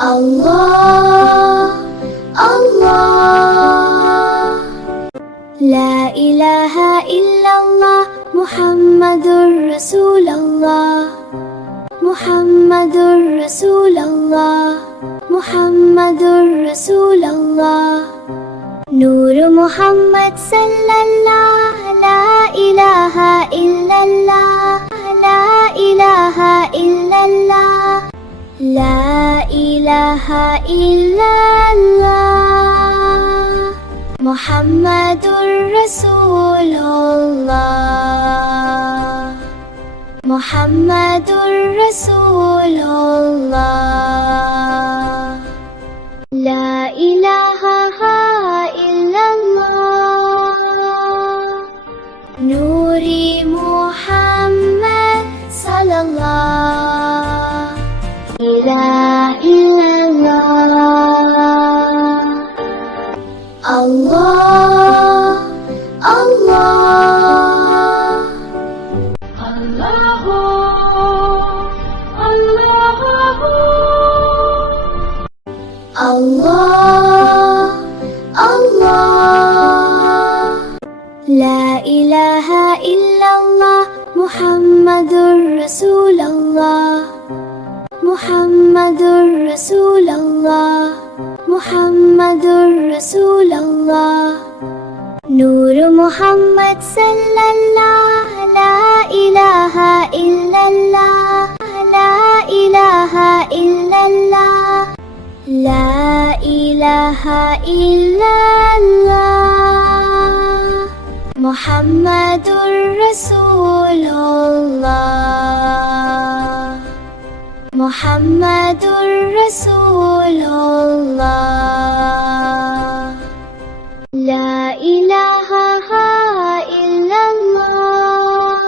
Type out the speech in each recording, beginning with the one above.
الله الله لا إله إلا الله محمد رسول الله محمد رسول الله محمد رسول الله نور محمد صلى الله لا إله إلا الله لا إله إلا الله لا إله إلا الله محمد رسول الله محمد رسول الله لا إله إلا الله نوري محمد صلى الله إله إلا الله الله الله الله الله الله لا إله إلا الله محمد رسول الله محمد رسول الله محمد رسول الله نور محمد صلى الله لا إله إلا الله لا إله إلا الله لا إله إلا الله محمد رسول الله محمد رسول الله لا إله إلا الله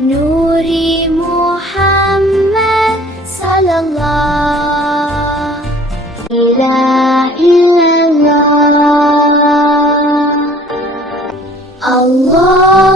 نوري محمد صلى الله إله إلا الله الله